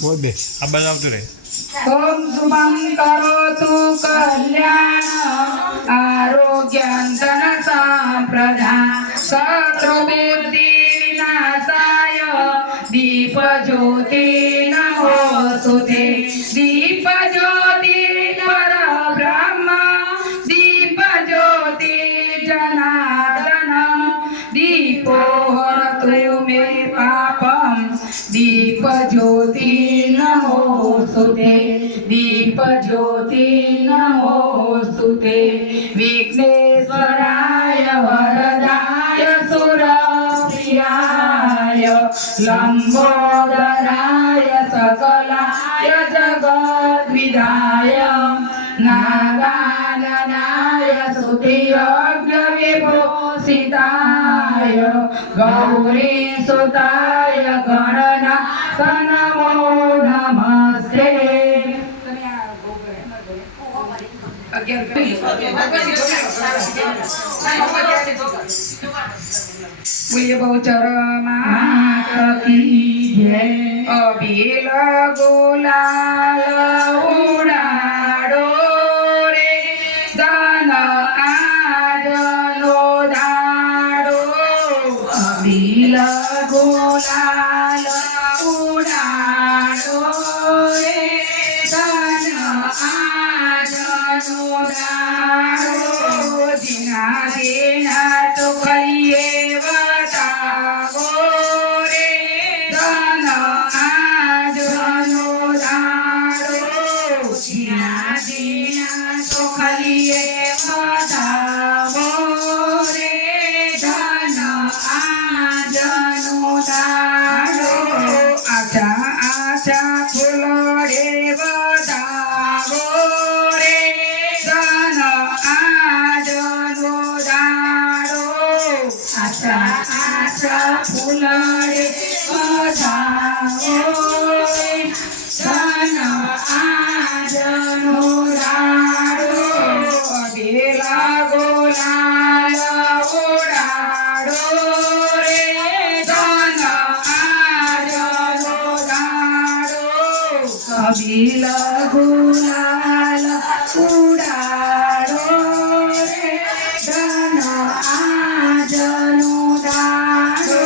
બોલ બે આ બનાવતું રહે. ઓમ શુભમ કરોતુ કલ્યાણ આરોગ્યં ધન સંપ્રદાન શત્રુબુદ્ધિ વિનાશાય દીપ જ્યોતિ નમોસ્તુતે. દીપ જ્યોતિ પરબ્રહ્મ દીપ જ્યોતિ જનાર્દન દીપો હરતુ મે પાપમ દીપ જ્યોતિ નમોસ્તુતે. દીપ જ્યોતિ નમોસ્તુતે. વિઘ્નેશ્વરાય વરદાય સુરપ્રિયાય લંબોદરાય સકલાય જગદ્વિદાય નાગાનનાય સુતિયજ્ઞ વિભૂષિતાય ગૌરી સુતાય ગણનાથ નમો નમસ્તે. બહુચર માત કી જય. અભિલ ગુલાલ ઉડાડો રે ધન આજનો દાડો. અભિલ ગુલાલ ઉડાડો રે ધન આજનો દાડો. જીના જીના તો કહીએ બતાવો રે ધન આજનો દાડો. જીના જીના તો કહીએ બતાવો રે ધન આજનો દાડો. આશા આશા ફૂલડે બતાવો રે ધન આજનો દાડો. આશા આશા ફૂલડે બતાવો રે ધન આજનો દાડો. અભિલા ગુલાલ ઉડાડો રે ધન આજનો દાડો. અભિલ ગુલાલ ઉડાડો રે ધન આજનો દાડો.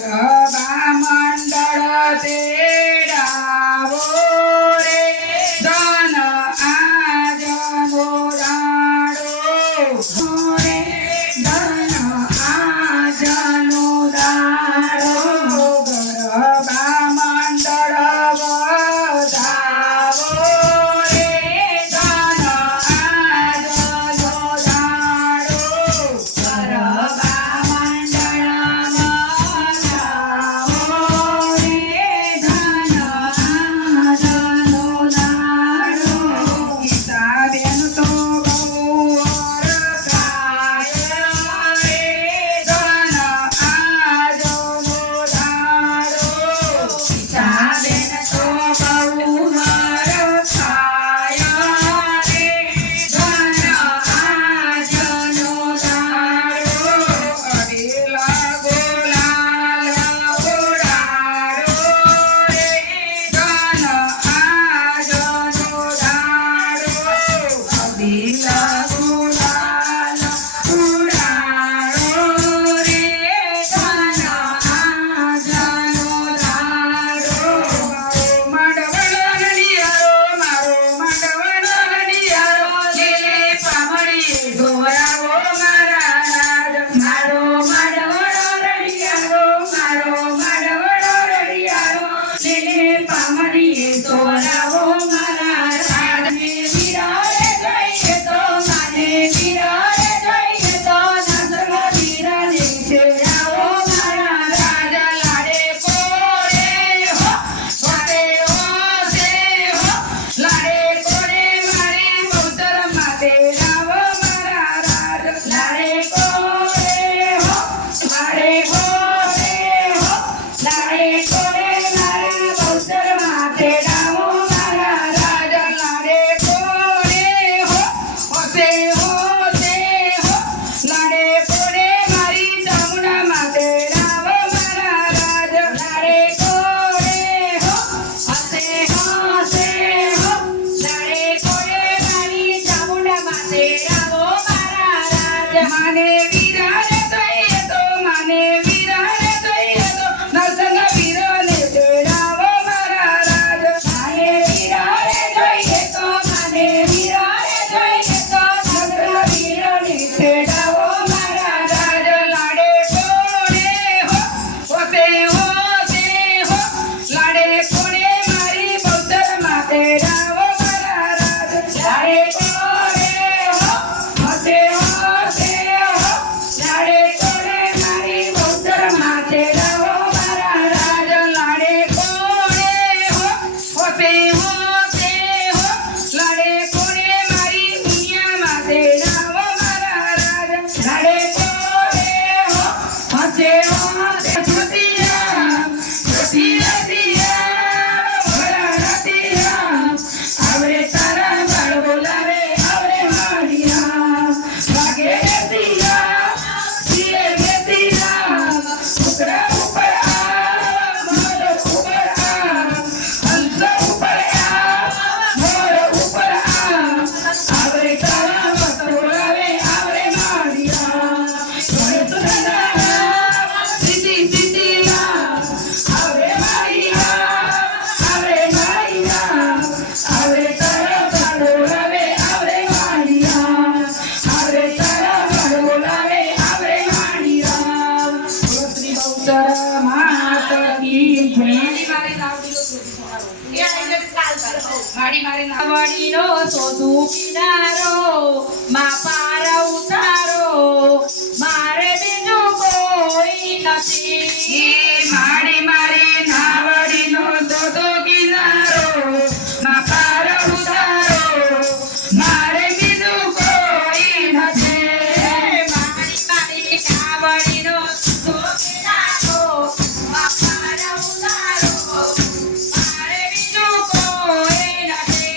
ગરબા મંડળ તેડાવો રે ધન આજનો દાડો. રે ધન આજનો દાડો. ગરબા મંડળ વધાવો રે ધન આજનો દાડો. ગરબા મંડળ વધાવો રે ધન આજનો દાડો. ગીતાબેન તો બહુ ઓળખાય રે ધન આજનો દાડો. ગીતાબેન તો બહુ ઓળખાય રે ધન આજનો દાડો. અભિલા ગુલાલ ઉડાડો રે ધન આજનો દાડો. અભિલા ગુલાલ ઉડાડો રે ધન આજનો દાડો. મારો માંડવનો નડિયારો મારો માંડવનો નડિયારો લીલે પામડી ઢોરાવો મારા રાજ. મારો માંડવનો નડિયારો મારો માંડવનો નડિયારો લીલે પામડી ઢોરાવો મારા રાજ. વીરાએ જોઈએ તો માને વીરાએ જોઈએ તો નસલ વીરાને છેડાવો મારા રાજ. લાડે કોડે હો વાતે ઓસે હો લાડે કોડે મારી બહુચર માં તેડાવો મારા રાજ. માને વીરાને જોઈએ તો માને વીરાને જોઈએ તો નરસંગ વીરને તેડાવો મારા રાજ માને વીરાને જોઈએ તો માને વીરાને જોઈએ તો નરસંગ વીરને તેડાવો મારા રાજ લાડે કોણે હો હોસે હોસે હો લાડે કોણે મારી બહુચર માં તેડાવો મારા રાજ લાડે કોણે હો હોસે હોસે હો લાડે કોણે મારી બહુચર માં તેડાવો મારા રાજ લાડે કોણે હો હોસે હોસે હો લાડે કોણે મારી દુનિયામાં તેડાવો મારા રાજ લાડે કોણે હો હોસે હોસે છોટિયા આવરે તારા બાળ બોલાવે આવરે માળિયા વાગે રતિયા સિએ રતિયા ઉકરા ઉપર મોર ઉપર હંસ ઉપર મોર ઉપર આવરે તારા બાળ બોલાવે આવરે માળિયા સીધી સીધીયા આવરે માળિયા આવરે માળિયા આવરે તારા બાળ બોલાવે આવરે માળિયા આવરે તારા બાળ બોલાવે આવરે માળિયા બોલો શ્રી બહુચર માત કી જય મારી નાવડીનો સોધું કિનારો માં પાર ઉતારો મારે બીજું કોઈ નથી મારી નાવડીનો સોધો કિનારો માં પાર ઉતારો મારે બીજું કોઈ નથી મારી નાવડીનો સોધો કિનારો માં પાર ઉતારો મારે બીજું કોઈ નથી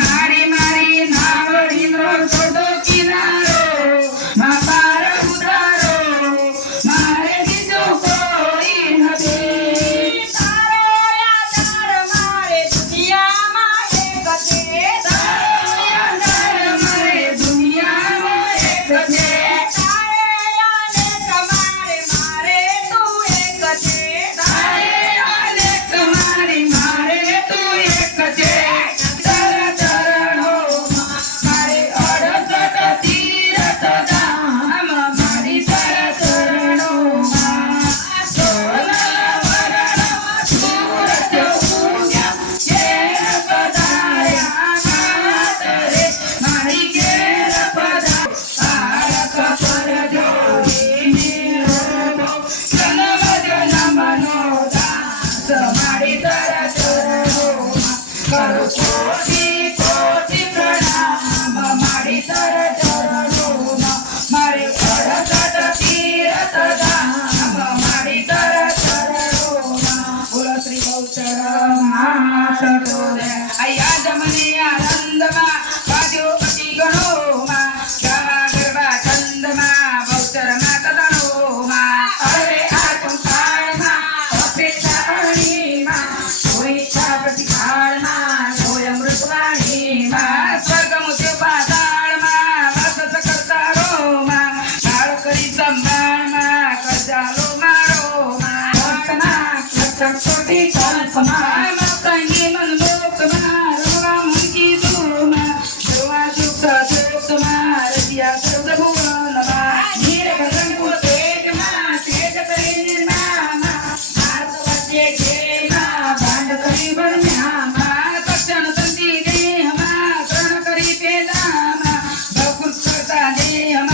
મારી નાવડીનો સોધો કિનારો માં પાર ઉતારો મારે બીજું કોઈ નથી તારો આધાર મારે દુનિયામાં એક છે તારો આધાર મારે દુનિયામાં એક છે તારે અનેક મારે તું એક છે તારે અનેક મારે તું એક છે તારા ચરણોમાં મારે અડસઠ તીરથ ધામ મારી તારા ચરણોમાં સોના વરણમાં સૂરજ ઉગ્યા ઘેર પધાર્યા નાથ રે મારી ઘેર પધાર્યા તારક પર જોડીને રોબો જન્મ જન્મનો દાસ મારી તારા ચરણોમાં કરું કોટી કોટી પ્રણામ મારી તારા ચરણોમાં મારે અડસઠ તીરથ ધામ મારી તારા ચરણોમાં બોલો શ્રી બહુચર માત બોલે અહીંયા જમને આનંદમાં વાદ્યો પતિ ગણોમાં ગાવા ગરબા છંદમાં બહુચર માત દણોમાં અરે આ સંસારમાં અપેક્ષા અણીમાં કોઈ ઈચ્છા પ્રતિકાળમાં કોઈ અમૃતવાણીમાં સ્વર્ગ મુજબ પાતાળમાં વાસ કરતા રોમાં કાળ કરી સંભાળમાં કરજાલો મારોમાં ભક્તના લક્ષણ કોટી કલ્પમાં મસ્તંગી મનમોકમાં રમવા મુનકી ધૂમાં જોવા સુખ સુખમાં રસિયા સર્વ ભુવનમાં નીરભંકુર તેજમાં તેજ કરી નિર્મામાં હાથ વચ્ચે ઘેરમાં ભાંડ કરી બન્યામાં તક્ષણ સંતિ દેહમાં ત્રણ કરી પેદામાં ભવકૃત કરતા દેહમાં